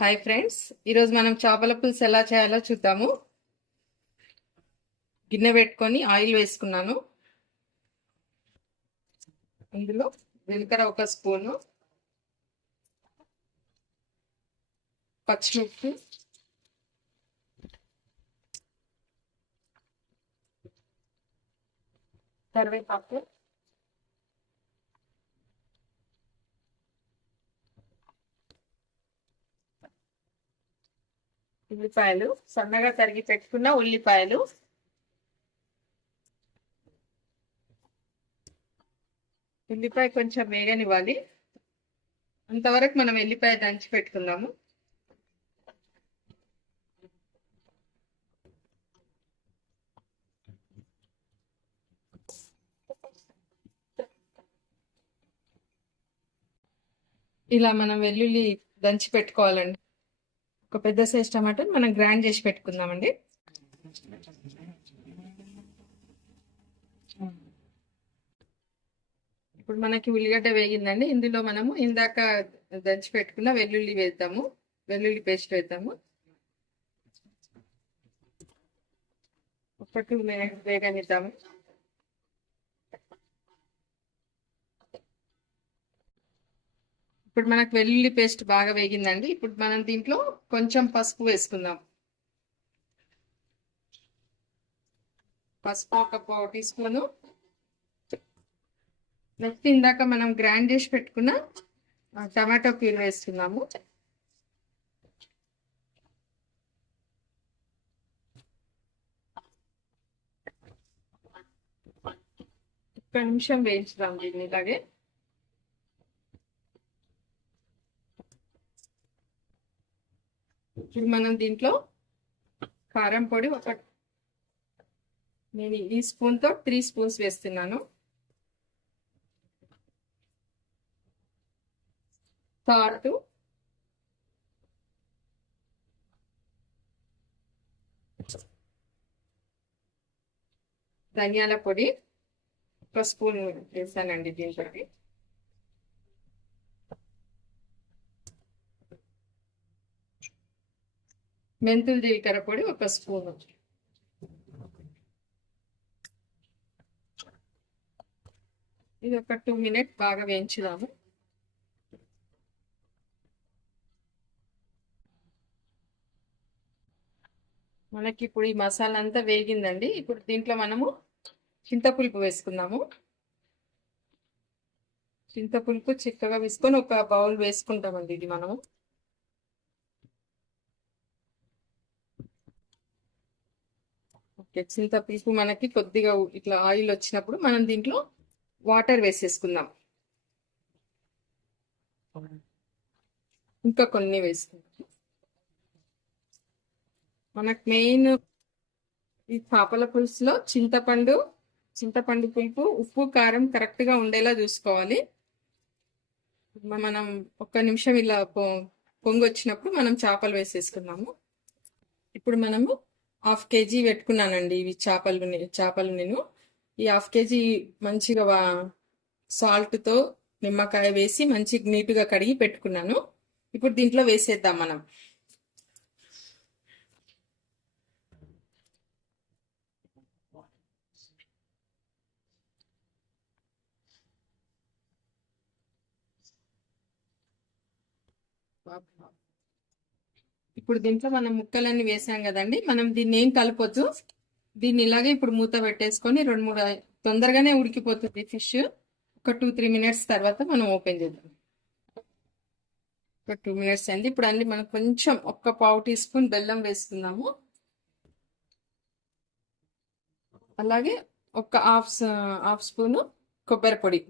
Hi friends, ఈరోజు మనం చేపల పులుసు ఎలా చేయాలో చూద్దాము. గిన్నె పెట్టుకొని ఆయిల్ వేసుకున్నాను. ఇందులో జీలకర్ర ఒక స్పూను, పచ్చిమిర్చి, కరివేపాకు, ఉల్లిపాయలు, సన్నగా తరిగి పెట్టుకున్న ఉల్లిపాయలు, ఉల్లిపాయ కొంచెం వేగనివ్వాలి. అంతవరకు మనం ఎల్లిపాయ దంచి పెట్టుకుందాము. ఇలా మనం వెల్లుల్లి దంచి పెట్టుకోవాలండి. ఒక పెద్ద సైజ్ టమాటా మనం గ్రైండ్ చేసి పెట్టుకుందామండి. ఇప్పుడు మనకి ఉల్లిగడ్డ వేగిందండి. ఇందులో మనము ఇందాక దంచి పెట్టుకున్న వెల్లుల్లి వేద్దాము. వెల్లుల్లి పేస్ట్ వేద్దాము. ఒక 2 మినిట్స్ వేగనిద్దాము. ఇప్పుడు మనకు వెల్లుల్లి పేస్ట్ బాగా వేగిందండి. ఇప్పుడు మనం దీంట్లో కొంచెం పసుపు వేసుకుందాం. పసుపు ఒక 1 టీ స్పూను. నెక్స్ట్ ఇందాక మనం గ్రైండ్ చేసి పెట్టుకున్న టమాటో ప్యూరీ వేసుకుందాము. ఒక్క నిమిషం వేయించుదాం దీన్ని ఇలాగే. ఇప్పుడు మనం దీంట్లో కారం పొడి నేను ఈ స్పూన్తో 3 స్పూన్స్ వేస్తున్నాను. సాల్ట్, ధనియాల పొడి 1 స్పూన్ వేసానండి దీంతో. మెంతులు జీలకర్ర పొడి 1 స్పూన్. ఇది ఒక 2 మినిట్స్ బాగా వేయించుదాము. మనకి ఇప్పుడు ఈ మసాలా అంతా వేగిందండి. ఇప్పుడు దీంట్లో మనము చింతపులుపు వేసుకుందాము. చింతపులుపు చిక్కగా వేసుకొని ఒక బౌల్ వేసుకుంటామండి. ఇది మనము చింతపులుపు మనకి కొద్దిగా ఇట్లా ఆయిల్ వచ్చినప్పుడు మనం దీంట్లో వాటర్ వేసేసుకుందాం. ఇంకా కొన్ని వేసుకుందాం. మనకు మెయిన్ ఈ చేపల పులుసులో చింతపండు పులుపు, ఉప్పు, కారం కరెక్ట్గా ఉండేలా చూసుకోవాలి. మనం 1 నిమిషం ఇలా పొంగి వచ్చినప్పుడు మనం చేపలు వేసేసుకున్నాము. ఇప్పుడు మనము 1/2 కేజీ పెట్టుకున్నానండి ఇవి చేపలు. నేను ఈ 1/2 కేజీ మంచిగా సాల్ట్తో నిమ్మకాయ వేసి మంచిగా నీట్గా కడిగి పెట్టుకున్నాను. ఇప్పుడు దీంట్లో వేసేద్దాం మనం. ఇప్పుడు దీంట్లో మనం ముక్కలన్నీ వేసాం కదండి. మనం దీన్ని ఏం కలపొద్దు. దీన్ని ఇలాగే ఇప్పుడు మూత పెట్టేసుకొని 2-3 తొందరగానే ఉడికిపోతుంది ఫిష్. ఒక 2-3 మినిట్స్ తర్వాత మనం ఓపెన్ చేద్దాం. ఒక 2 మినిట్స్ అయింది. ఇప్పుడు అన్ని మనం కొంచెం ఒక 1/2 టీ స్పూన్ బెల్లం వేసుకుందాము. అలాగే ఒక హాఫ్ స్పూను కొబ్బరి పొడి.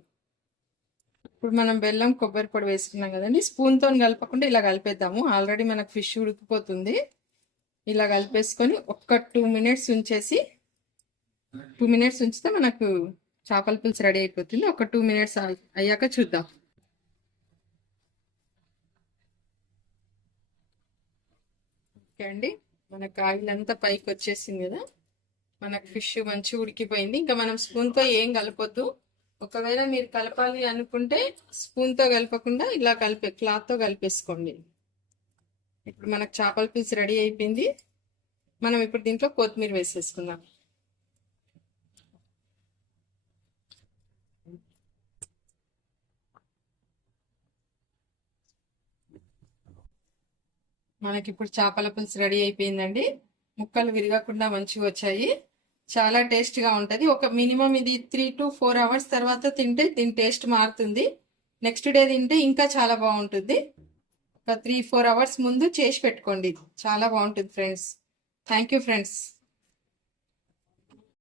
ఇప్పుడు మనం బెల్లం కొబ్బరి పొడి వేసుకున్నాం కదండి. స్పూన్తో కలపకుండా ఇలా కలిపేద్దాము. ఆల్రెడీ మనకు ఫిష్ ఉడికిపోతుంది. ఇలా కలిపేసుకొని ఒక 2 మినిట్స్ ఉంచేసి 2 మినిట్స్ ఉంచితే మనకు చేపల పులుసు రెడీ అయిపోతుంది. ఒక 2 మినిట్స్ అయ్యాక చూద్దాం. ఓకే అండి, మనకు ఆయిల్ అంతా పైకి వచ్చేసింది కదా. మనకు ఫిష్ మంచిగా ఉడికిపోయింది. ఇంకా మనం స్పూన్తో ఏం కలపొద్దు. ఒకవేళ మీరు కలపాలి అనుకుంటే స్పూన్తో కలపకుండా ఇలా క్లాత్తో కలిపేసుకోండి. ఇప్పుడు మనకు చేపల పులుసు రెడీ అయిపోయింది. మనం ఇప్పుడు దీంట్లో కొత్తిమీర వేసేసుకుందాం. మనకి ఇప్పుడు చేపల పులుసు రెడీ అయిపోయిందండి. ముక్కలు విరగకుండా మంచిగా వచ్చాయి. చాలా టేస్ట్గా ఉంటుంది. ఒక మినిమం ఇది 3 to 4 hours తర్వాత తింటే దీని టేస్ట్ మారుతుంది. నెక్స్ట్ డే తింటే ఇంకా చాలా బాగుంటుంది. ఒక 3-4 hours ముందు చేసి పెట్టుకోండి. చాలా బాగుంటుంది ఫ్రెండ్స్. Thank you friends.